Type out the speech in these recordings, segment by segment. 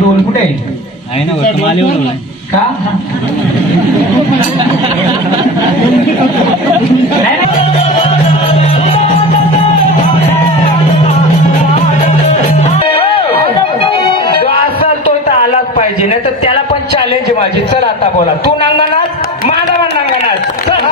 ढोल कुठे आहे ना वरती मालीवर आहे. का नाही, नाही. जो असेल तो तर आलाच पाहिजे नाही तर त्याला पण चॅलेंज माझी. चल आता बोला तू नांगणात माधव नांगणात चल.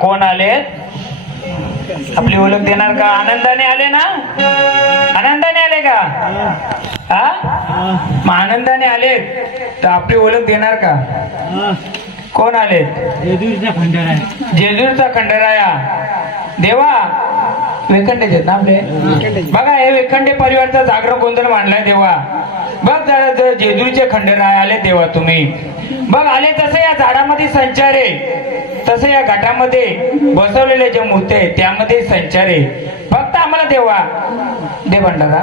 कोण आले? आपली ओळख देणार का? आनंदाने आले ना? आनंदाने आले का? हा मग आनंदाने आले तर आपली ओळख देणार का? कोण आले? जेजूरचा खंडराया. जेजूरचा खंडराया. देवा वेखंडे ना आपले. बघा हे वेखंडे परिवारचा जागरण गोंधळ मांडलाय देवा. बघ जरा जेजूरचे खंडराया आले देवा तुम्ही. बघ आले तसं या झाडामध्ये संचार आहे, तसं या घाटामध्ये बसवलेले जे मूर्ती आहे त्यामध्ये संचार आहे. फक्त आम्हाला देवा दे भंडारा.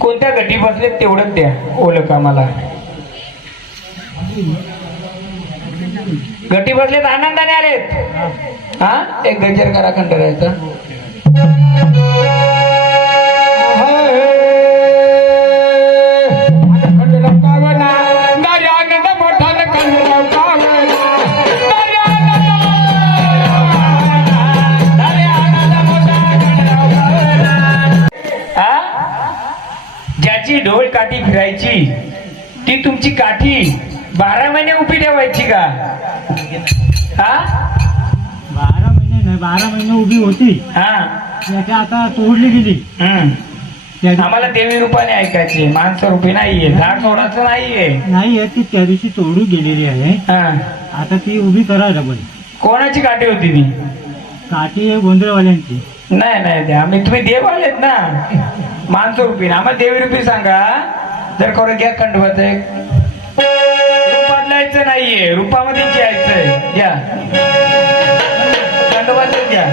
कोणत्या गटी बसले तेवढंच द्या ओळख आम्हाला. गटी बसलेत आनंदाने आलेत. हा एक गजर करा खंडरायाचा. ज्याची ढोल काठी फिरायची ती तुमची काठी 12 महिने उभी ठेवायची का? हा 12 महिने नाही, 12 महिने उभी होती. हा त्याच्या आता तोडली गेली. आम्हाला देवी रूपाने ऐकायची, माणसं रूपी नाहीये, झाड सोडायचं नाहीये. नाही ती त्या दिवशी तोडून गेलेली आहे. आता ती उभी करायला पण. कोणाची काठी होती ती? काठी आहे गोंधळवाल्यांची. नाही नाही आम्ही तुम्ही देव आलेत ना माणसं रूपी. आम्हाला देवी रूपी सांगा. जर खरं घ्या खंडवत रूपात लायचं नाहीये, रूपामध्ये यायचंय. घ्या खंडवत घ्या.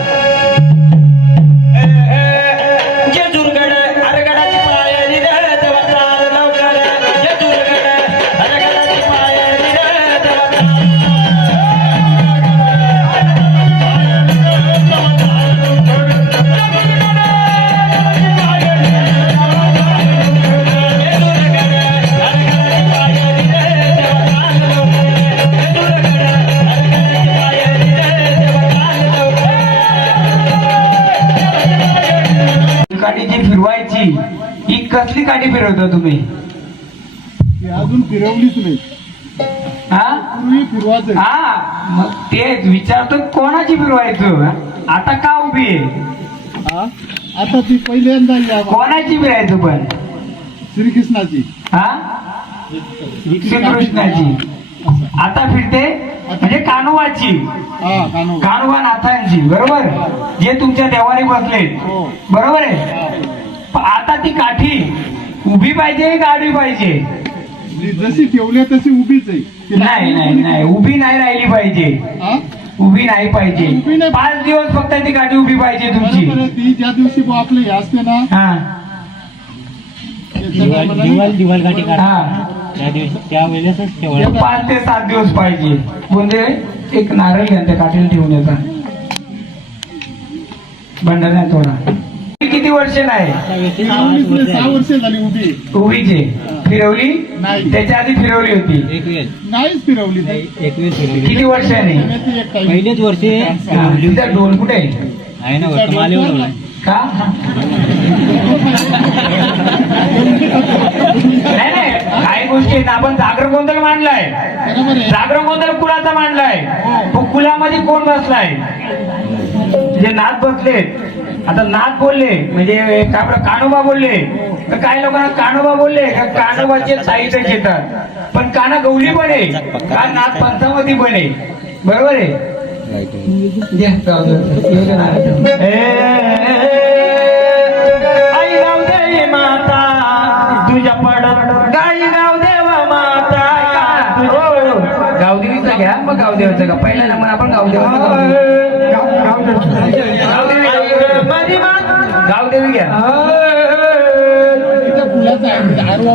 काठी जी फिरवायची ही कसली काठी फिरवता तुम्ही? अजून फिरवलीच नाही. हा मग ते विचारतो कोणाची फिरवायचं. आता का उभी आहे? आता ती पहिल्यांदा कोणाची फिरायचं पण? श्रीकृष्णाची. हा श्रीकृष्णाची. आता फिरते म्हणजे कान्होबाची, हा कानू कान्होबा नाथांची, बरोबर, जे तुमच्या देवारी बसले, हो. बरोबर आहे. पण आता ती काठी उभी पाहिजे का आडवी पाहिजे? जशी ठेवली तशी उभीच आहे ती नाही नाही नाही, उभी नाही राहिली पाहिजे, हा? उभी नाही पाहिजे. उभी नाही. 5 दिवस फक्त ती काठी उभी पाहिजे तुमची. बरोबर आहे. ती ज्या दिवशी बुवा आपलं हे असते ना हा त्याचं काय म्हणा? दिवाल गाठी काढा हा, त्या दिवशी त्या वेळेसच ठेवायचं. 5 ते 7 दिवस पाहिजे. म्हणजे एक नारळ घ्या त्या काठीला ठेवून येता बंडल नाही थोडा. किती वर्ष नाही फिरवलीच नाही, 6 वर्ष झाली उभी. उभीचे फिरवली नाही. त्याच्या आधी फिरवली होती. नाहीच फिरवली नाही. किती वर्षांनी? ती एक time. पहिलेच वर्षी हा, तिचा ढोल कुठे आहे? आहे ना वरती मालेवर लावलाय. का नाही नाही, काही गोष्टी आहेत ना. आपण जागर गोंधळ मांडलाय. बरोबर आहे. जागर गोंधळ कुळाचा मांडलाय. तो कुलामध्ये कोण बसलाय? जे नाथ बसले. आता नाथ बोलले म्हणजे काय आपलं कान्होबा बोलले तर काही लोकांना कान्होबा बोलले का कान्होबाचे साहित्यच येतात. पण काना गौली पण आहे, का नाथ पंथामध्ये पण आहे, बरोबर आहे. ये, जाऊ दे. येऊ दे ना. आई गाव देवी माता तुझ्या पडत गाई गाव देवा माता. गावदेवीचा घ्या मग गावदेवाचा का पहिला नंबर आपण गावदेवाचा गावदेवी घ्या. तिच्या फुलाचा आहे. आरोबा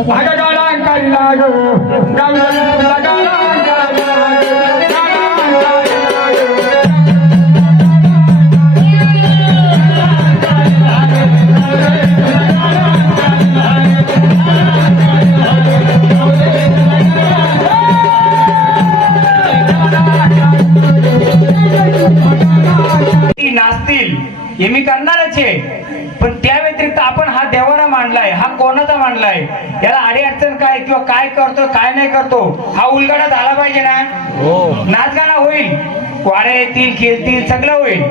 नाचतील हे मी करणारच आहे. पण त्या व्यतिरिक्त आपण हा देवारा मांडलाय, हा कोणाचा मांडलाय, याला आडी अडचण काय किंवा काय करतो काय नाही करतो हा उलगडा झाला पाहिजे ना. नाच गाणं होईल, वाऱ्या येतील, खेळतील, सगळं होईल.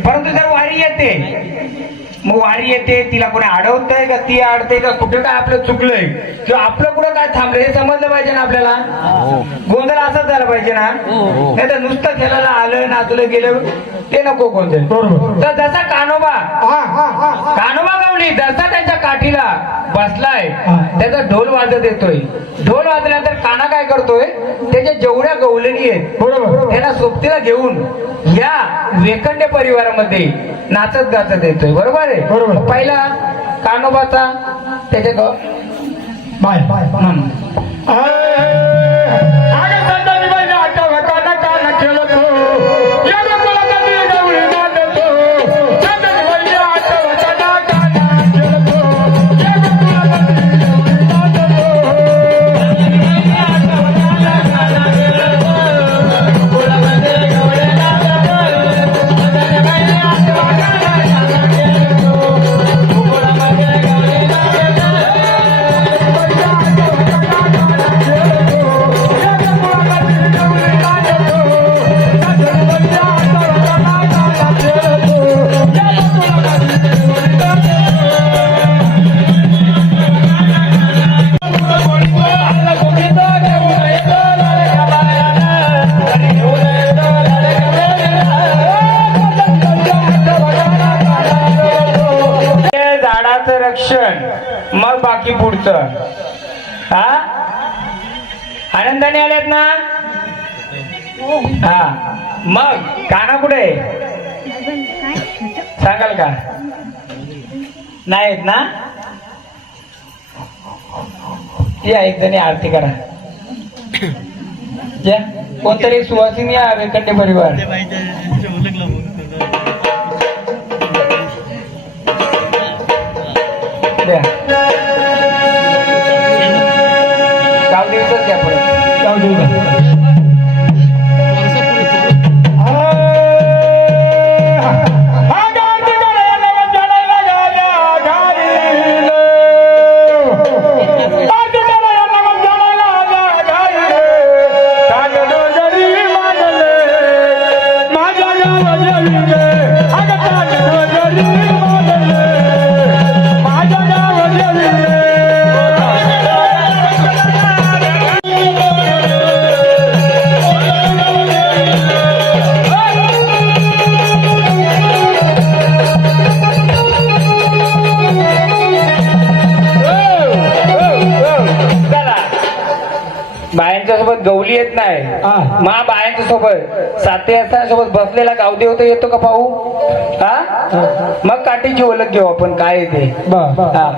परंतु जर वारी येते, मग वारी येते तिला कोणी अडवतंय का ती अडते का कुठे काय आपलं चुकलंय किंवा आपलं कुठं काय थांबलं हे समजलं पाहिजे ना आपल्याला. गोंधळ असाच झाला पाहिजे ना. नाही तर नुसतं खेळायला आलं नाचलं गेलं ते नको गोंधळ. तर जसा कान्होबा गावली जसा त्यांच्या काठीला बसलाय त्याचा ढोल वाजत येतोय. ढोल वाजल्यानंतर काना काय करतोय, त्याच्या जेवढ्या गवलणी आहेत बरोबर त्यांना सोबतीला घेऊन या वेखंडे परिवारामध्ये नाचत गाचत येतोय. बरोबर आहे. बरोबर. पहिला कान्होबाचा त्याच्या बाय बाय रक्षण मग बाकी पुढचं. हा आनंदाने आल्यात ना. हा मग काना कुठे सांगाल का? नाहीत ना. या एक जणी आरती करा. कोणतरी सुवासिनी या वेकंडे परिवार गावदेवीच घ्या परत. गावदेवी बायांच्या सोबत गवली येत नाही मा बायांच्या सोबत साते सोबत बसलेला गावदेव तर येतो का पाहू हा मग काठीची ओळख घेऊ आपण काय येते हा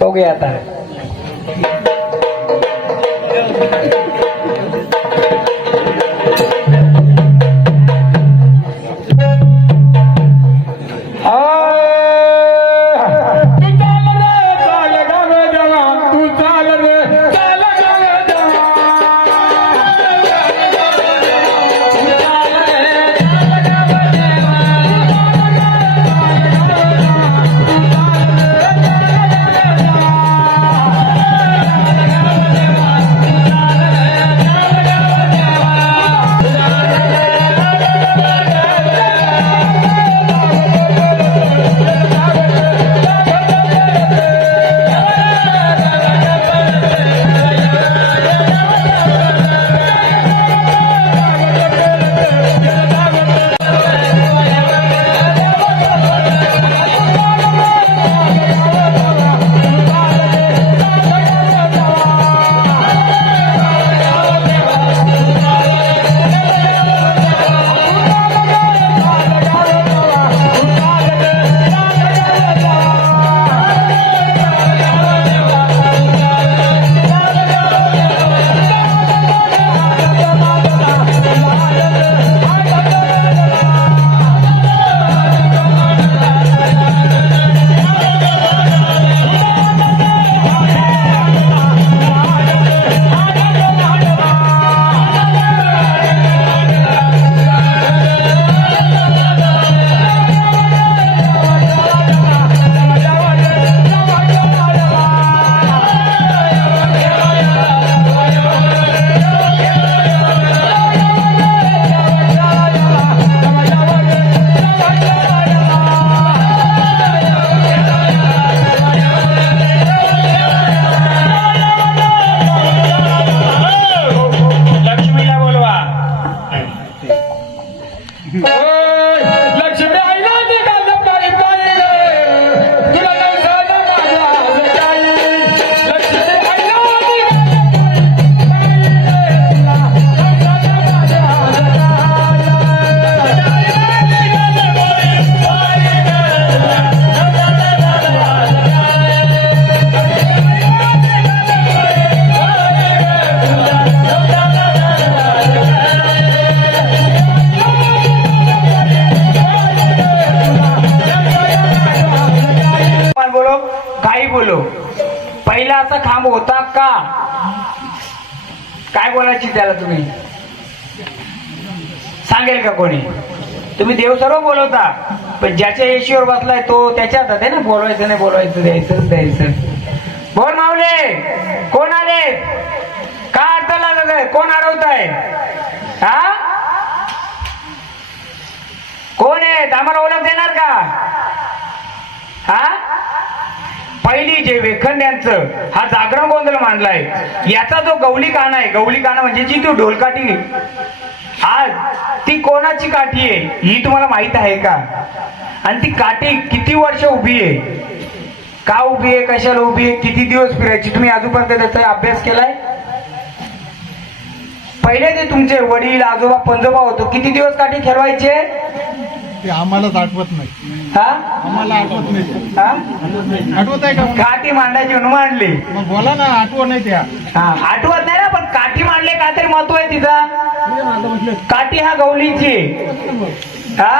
बघूया आता बोलो पहिला असा खांब होता का काय बोलायची त्याला तुम्ही सांगेल का कोणी तुम्ही देव सर्व बोलवता पण ज्याच्या येशीवर बसलाय तो त्याच्या हातात आहे ना बोलवायचं नाही बोलवायचं द्यायचं द्यायचं बोल माऊले कोण आले का अडचण कोण अडवताय हा कोण आहे आम्हाला ओळख देणार का हा पहिली जे वेखंड्यांचं हा जागरण गोंधळ मांडलाय याचा जो गवली काना आहे गवली काना म्हणजे जी ती ढोलकाठी आज ती कोणाची काठी आहे ही तुम्हाला माहित आहे का आणि ती काठी किती वर्ष उभी आहे का उभी आहे कशाला उभी आहे किती दिवस फिरायची तुम्ही अजूनपर्यंत त्याचा अभ्यास केलाय पहिले ते तुमचे वडील आजोबा पंजोबा होतो किती दिवस काठी खेळवायचे ते आम्हालाच आठवत नाही हा आम्हाला आठवत नाही हा आठवत आहे का काठी मांडायची म्हणून मांडली मग बोला ना आठवत नाही त्या हा आठवत नाही ना पण काठी मांडले का तरी महत्व आहे तिचा काठी हा गवलीची आहे हा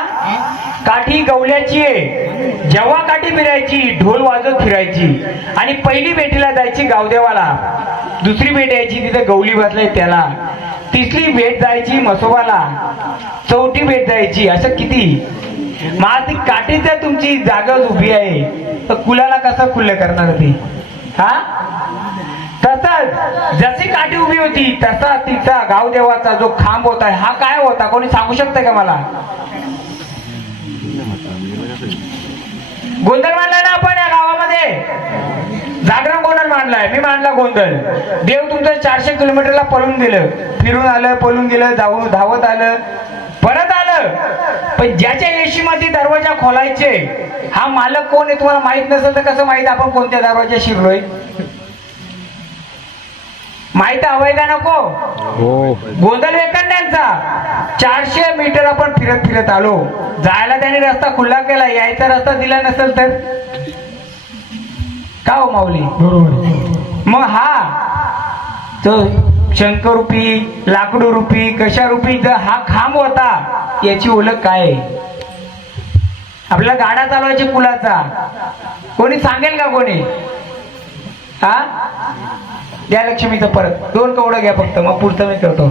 काठी गवल्याची आहे जेव्हा काठी फिरायची ढोल वाजवत फिरायची आणि पहिली भेटीला जायची गावदेवाला दुसरी भेट यायची तिथे गवली बसलाय त्याला तिसरी भेट जायची मसोबाला चौथी भेट जायची असं किती मग ती काठी जर तुमची जागाच उभी आहे तर कुलाला कसं खुल्लं करणार ती हा तसंच जशी काठी उभी होती तसा तिचा गावदेवाचा जो खांब होता हा काय होता कोणी सांगू शकतं का मला गोंधळ मांडला ना आपण या गावामध्ये जागरण गोंधळ मांडलाय मी मांडला गोंधळ देव तुमचं 400 किलोमीटरला पळून गेलं फिरून आलं पळून गेलं जाऊन धावत आलं परत आलं पण ज्याच्या येशीमध्ये दरवाजा खोलायचे हा मालक कोण आहे तुम्हाला माहित नसेल तर कसं माहित आपण कोणत्या दरवाजा शिरलोय माहित हवंय का नको? गोंधळ वेकंड्यांचा 400 मीटर आपण फिरत फिरत आलो. जायला त्याने रस्ता खुला केला, यायचा रस्ता दिला नसेल तर का हो माऊली? मग हा तो शंकरूपी, लाकडू रूपी, कशा रूपी जर हा खांब होता, याची ओळख काय आहे? आपल्याला गाडा चालवायची कुलाचा कोणी सांगेल का? कोणी? हा द्या लक्ष्मीचं परत 2 कवडं घ्या फक्त, मग पुढचं मी करतो.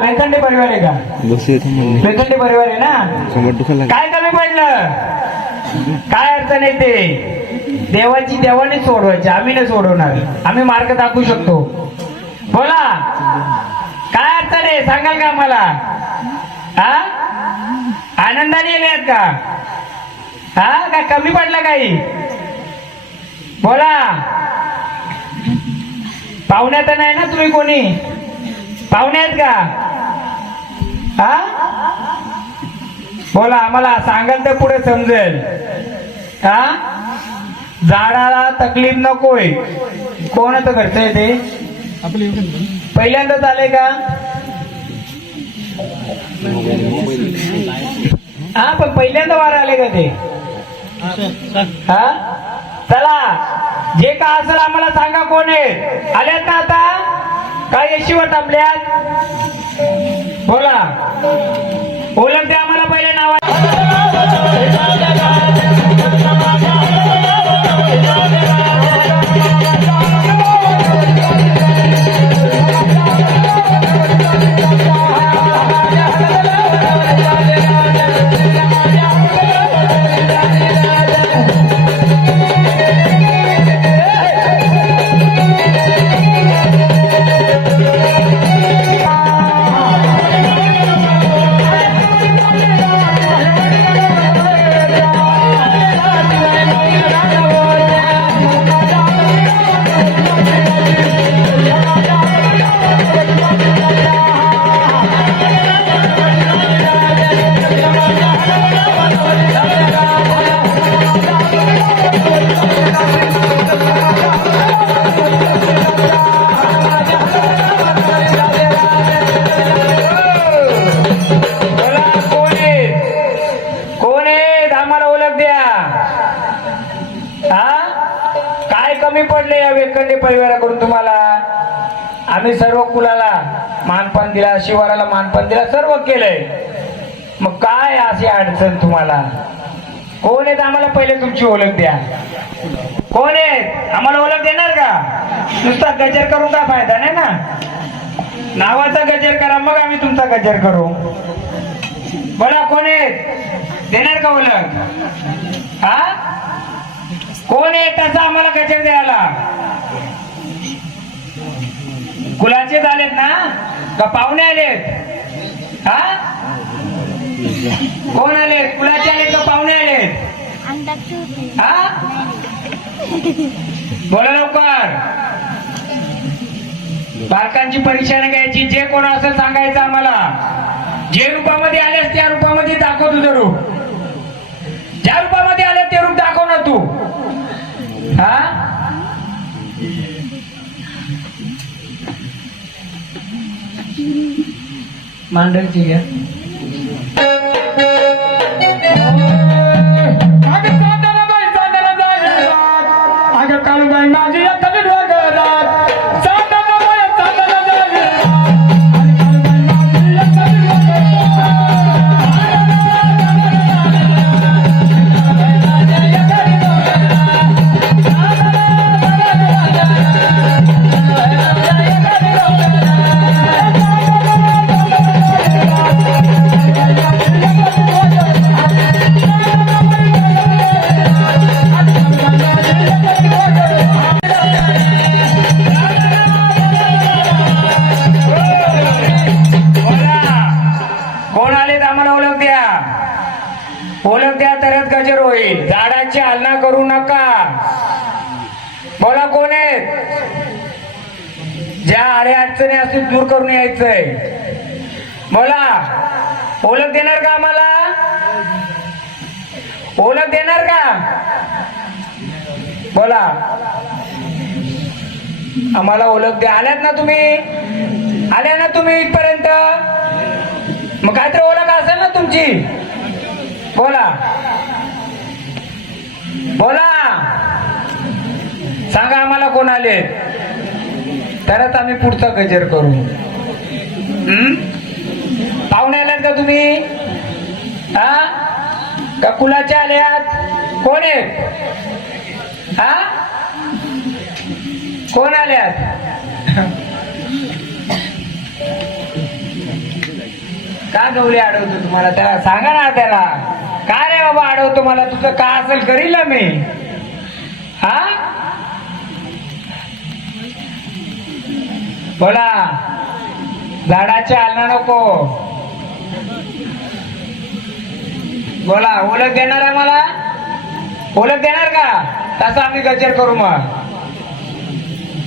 वेखंडे परिवार आहे का? वेखंडे परिवार आहे ना? काय कमी पडलं? काय अडचण आहे ते? देवाची देवाने सोडवायची, आम्ही नाही सोडवणार. आम्ही मार्ग दाखवू शकतो. बोला काय अडचण आहे, सांगाल का मला? हा आनंदाने येत का? हा काय कमी पडलं काही? बोला. पाहुण्यात नाही ना तुम्ही? कोणी पाहुणे आहेत का? हा बोला, आम्हाला सांगाल तर पुढे समजेल. हा झाडाला तकलीफ नकोय. कोणाचं घरचं आहे ते? पहिल्यांदाच आले का? हा पण पहिल्यांदा वार आले का ते? हा चला, जे का असेल आम्हाला सांगा. कोण आहे? आल्यात ना आता? काय यशीवर थांबल्यात? बोला, ओळख द्या आम्हाला पहिले नाव. पडले या वेखंडे परिवाराकडून तुम्हाला? आम्ही सर्व कुलाला मानपान दिला, शिवाराला मानपान दिला, सर्व केलंय. मग काय अशी अडचण तुम्हाला? कोण आहेत? आम्हाला पहिले तुमची ओळख द्या. कोण आहेत? आम्हाला ओळख देणार का? नुसता गजर करून का फायदा नाही ना. नावाचा गजर करा, मग आम्ही तुमचा गजर करू. बोला कोण आहेत? देणार का ओळख? हा कोण आहे त्याचा आम्हाला गजर द्यायला? कुलाचे झालेत ना का पाहुणे आलेत? हा कोण आलेत? कुलाचे आलेत का पाहुणे आलेत? हा बोला लवकर. बालकांची परीक्षा नाही घ्यायची. जे कोण असं सांगायचं आम्हाला. जे रूपामध्ये आल्यास त्या रूपामध्ये दाखव तुझं रूप. ज्या रूपामध्ये आले ते रूप दाखव ना तू. हा मांडरची घ्या. अगं काळूबाई माझी ओळख द्या तरच गजर होईल. झाडाची हलना करू नका. बोला कोण आहेत. ज्या आडे अडचणी असतील दूर करून यायचंय. बोला ओळख देणार का आम्हाला. ओळख देणार का. बोला आम्हाला ओळख द्या. आल्यात ना तुम्ही. आल्या ना तुम्ही इथपर्यंत. मग काहीतरी ओळख असेल ना तुमची. बोला बोला सांगा आम्हाला कोण आले तरच आम्ही पुढचा गजर करू. पाहुणे आल्यात का तुम्ही. हा का कुलाच्या आल्यात. कोण आहेत. हा कोण आल्यात. का गवली अडवतो तुम्हाला. त्याला सांगा ना. त्याला काय रे बाबा अडवतो मला. तुझं का असेल करील ना मी. हा बोला झाडाची हलना नको. बोला ओळख देणार आहे मला. ओळख देणार का. तसं आम्ही गजर करू. मग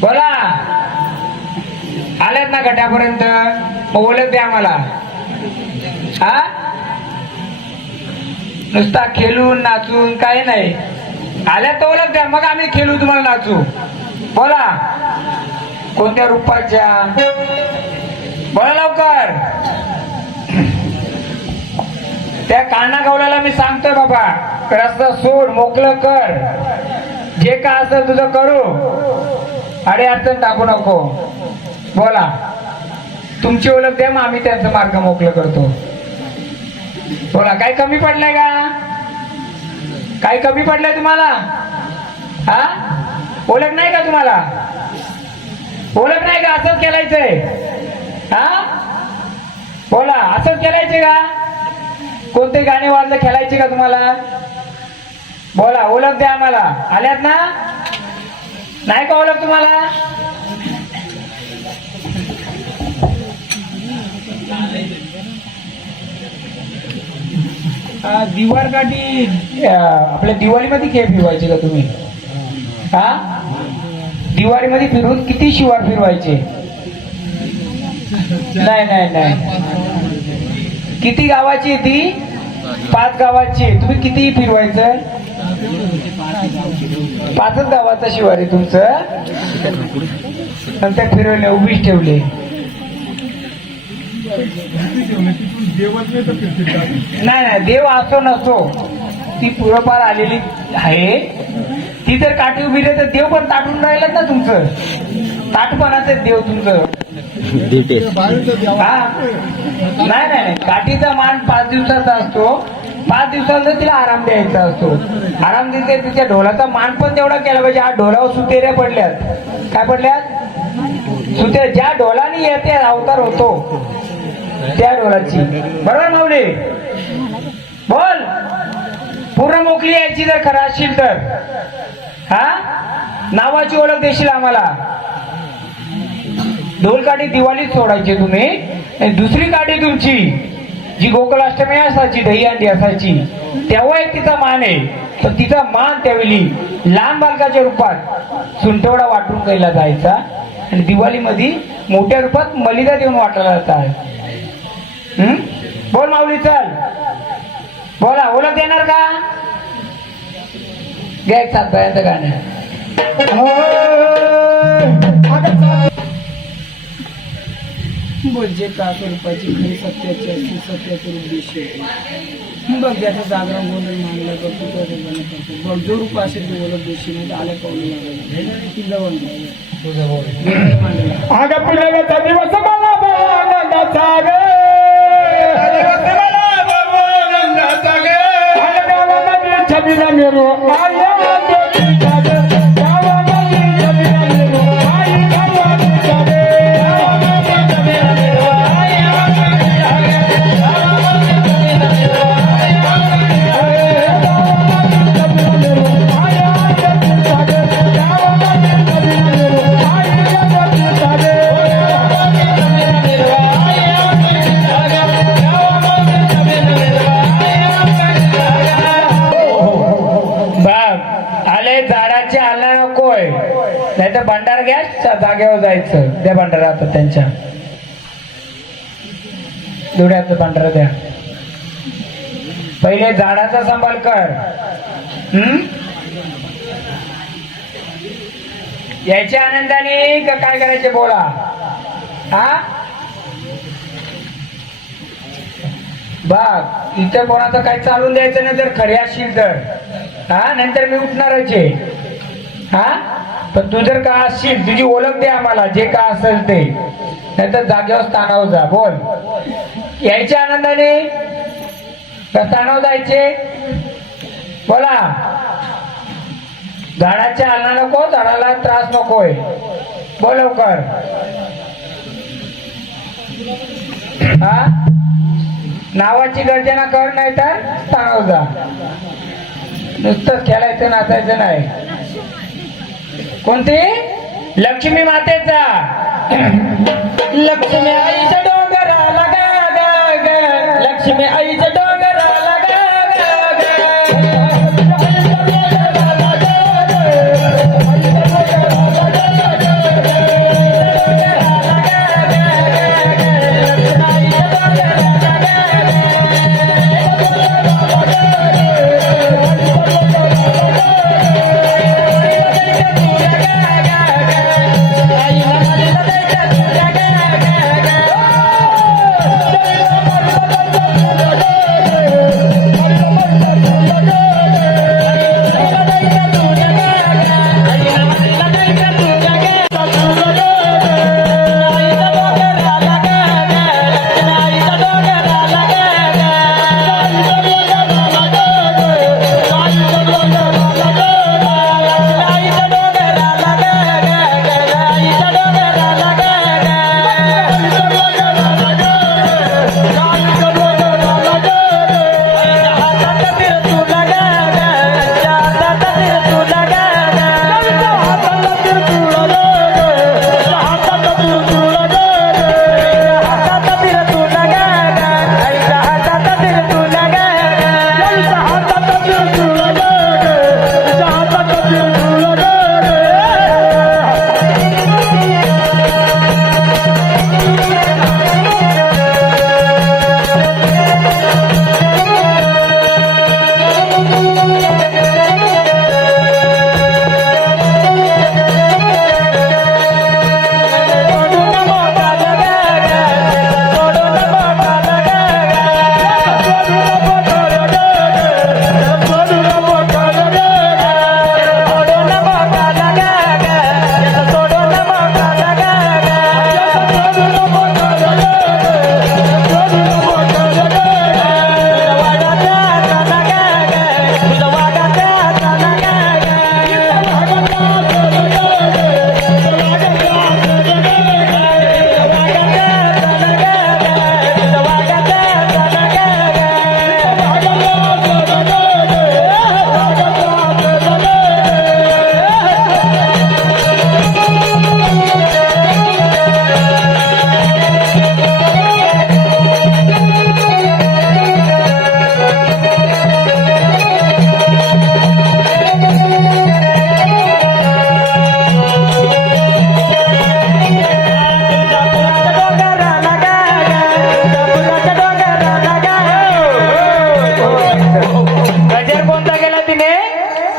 बोला आल्यात ना गटापर्यंत. मग ओळख द्या मला. हा नुसता खेळून नाचून काही नाही. आल्या तर ओळख द्या. मग आम्ही खेळू तुम्हाला नाचू. बोला कोणत्या रूपाच्या. बोला लवकर. त्या काना गवळ्याला मी सांगतोय बाबा रस्ता सोड मोकळं कर. जे का असं तुझं करू. अडे अडचण टाकू नको. बोला तुमची ओळख द्या. मग आम्ही त्यांचा मार्ग मोकळं करतो. बोला काही कमी पडलंय का. काही कमी पडलंय तुम्हाला. हा ओळख नाही का तुम्हाला. ओळख नाही का. असंच केलायचंय. हा बोला असंच केलायचे का. कोणते गाणे वाजले खेळायचे का तुम्हाला. बोला ओळख द्या आम्हाला. आल्यात ना. नाही का ओळख तुम्हाला. दिवार काठी आपल्या दिवाळीमध्ये खेळ फिरवायचे का तुम्ही. हा दिवाळीमध्ये फिरून किती शिवार फिरवायचे. नाही नाही नाही. किती गावाची ती. 5 गावाची. तुम्ही किती फिरवायचं. 5च गावाचा शिवार आहे तुमचं. नंतर फिरवले उभीच ठेवले. नाही नाही देव असो नसो ती पूर्वपार आलेली आहे. ती जर काठी उभी राहिली तर देव पण ताटून राहिलं ना तुमचं. ताटपणाचं देव तुमचं. हा नाही नाही. काठीचा मान 5 दिवसाचा असतो. 5 दिवसांचा तिला आराम द्यायचा असतो. आराम देते. तिच्या ढोलाचा मान पण तेवढा केला पाहिजे. हा ढोलावर सुतेऱ्या पडल्यात. काय पडल्यात सुते. ज्या ढोलाने येते अवतार होतो त्या ढोलाची. बरोबर माऊली. बोल पूर्ण मोकळी यायची जर खरं असशील तर. हा नावाची ओळख देशील आम्हाला. ढोल काठी दिवाळीत सोडायची तुम्ही. दुसरी काठी तुमची जी गोकुलाष्टमी असायची दहीहंडी असायची तेव्हा एक तिचा मान आहे. पण तिचा मान त्यावेळी लहान बालकाच्या रूपात सुंटवडा वाटून केला जायचा आणि दिवाळीमध्ये मोठ्या रूपात मलिदा देऊन वाटला जातात. बोल माऊली चल बोला ओळख देणार का घ्या एक सात पर्यंत गाणं. बोलचे का स्वरूपाची खरी सत्याची असते सत्याचे रूप दिसते. बघ त्याचं जागरण गोंधळ मांडला करतो करतो बघ जो रूप असेल ते बोलत दिवशी नाही आल्या पावलं लागलं ती जवळ मांडला आग पिल्याचा दिवस मला आनंदाचा गे छबीला मेरो आया झाडाचे आला नकोय नाही तर भंडार गॅस जागेवर जायचं. द्या भंडारा आता त्यांच्या दुड्याचं भंडारा द्या. पहिले झाडाचा सांभाळ कर. याच्या आनंदाने का काय करायचे बोला. हा बघ इथे कोणाचं काही चालून द्यायचं नाही जर खरी असशील तर. हा नंतर मी उठणारच आहे. हा पण तू जर का असशील तुझी ओळख दे आम्हाला जे का असेल ते नाहीतर जागेवर स्थानावर जा. बोल यायच्या आनंदाने का स्थानावर जायचे बोला. झाडाच्या आलना नको झाडाला त्रास नकोय बोल लवकर. हा नावाची गर्जना कर नाही तर स्थानावर जा. नुसतंच खेळायचं नाचायचं नाही. कोणती लक्ष्मी मातेचा लक्ष्मी आईच्या डोंगराला गा गा गा लक्ष्मी आईच्या डोंगराला गा गा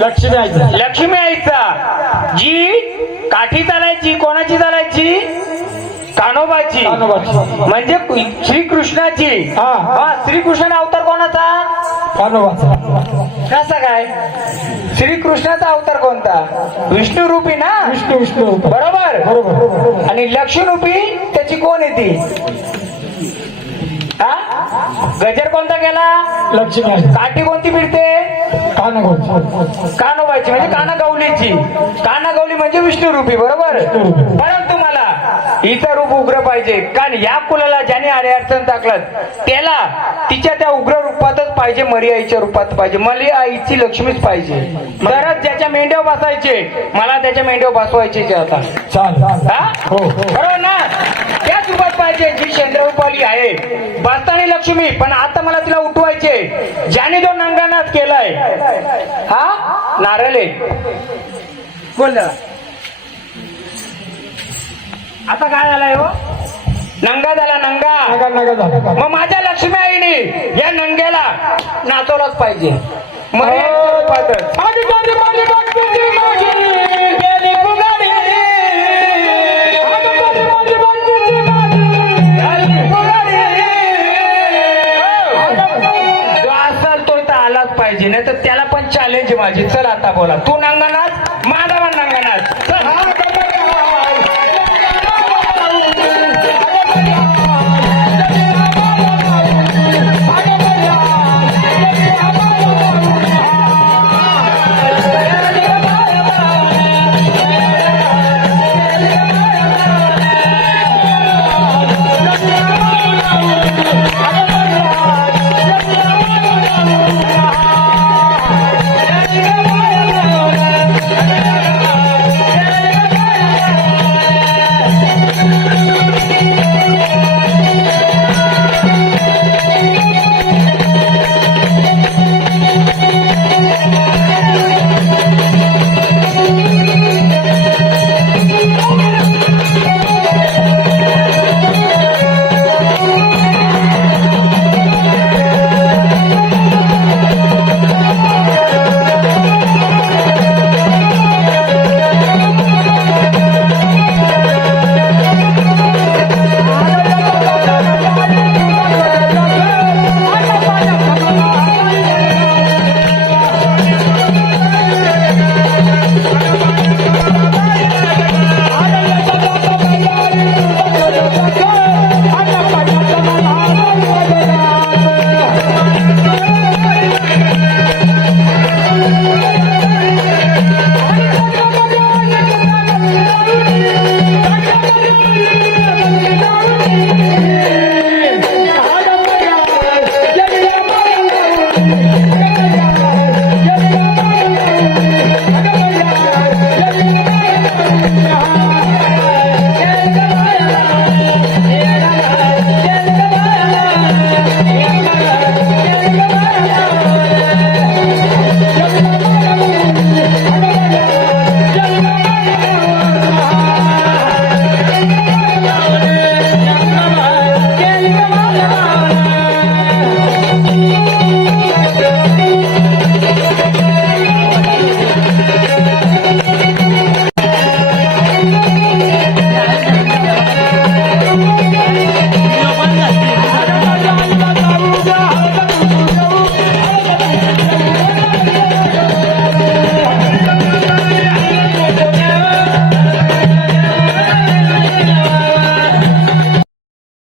लक्ष्मी आईचा लक्ष्मी आईचा. जी काठी चालायची कोणाची चालायची? कान्होबाची. म्हणजे श्रीकृष्णाची. हा, श्रीकृष्णाचा अवतार कोणाचा? कसा काय? श्रीकृष्णाचा अवतार कोणता? विष्णू रूपी ना. विष्णू बरोबर. आणि लक्ष्मी रूपी त्याची कोण येते? गजर कोणता केला? लक्ष्मी काठी कोणती फिरते? कान्होबाची म्हणजे कानागौलीची. कानागौली म्हणजे विष्णू रूपी. बरोबर. परंतु मला हिचं रूप उग्र पाहिजे, कारण या कुलाला ज्याने आडे अडचण टाकलं त्याला तिच्या त्या उग्र रूपातच पाहिजे, मरी आईच्या रूपात पाहिजे. मरी आईची लक्ष्मीच पाहिजे. तरच ज्याच्या मेंढ्यावर बसायचे, मला त्याच्या मेंढ्यावर बसवायचे आता. बरोबर ना. त्याच रूपात पाहिजे जी चंद्ररूपाली आहे. बसताना लक्ष्मी, पण आता मला तिला उठवायचे. ज्याने जो नंगानाच केलाय हा नारळे. बोल आता काय झालाय हो? नंगा झाला. नंगा. मग माझ्या लक्ष्मी आईने या नंग्याला नाचवलंच पाहिजे. असेल तो तर आलाच पाहिजे, नाही तर त्याला पण चॅलेंज माझी. चल आता बोला, तू नंगा नाच, माझा पण नंगा नाच. चल.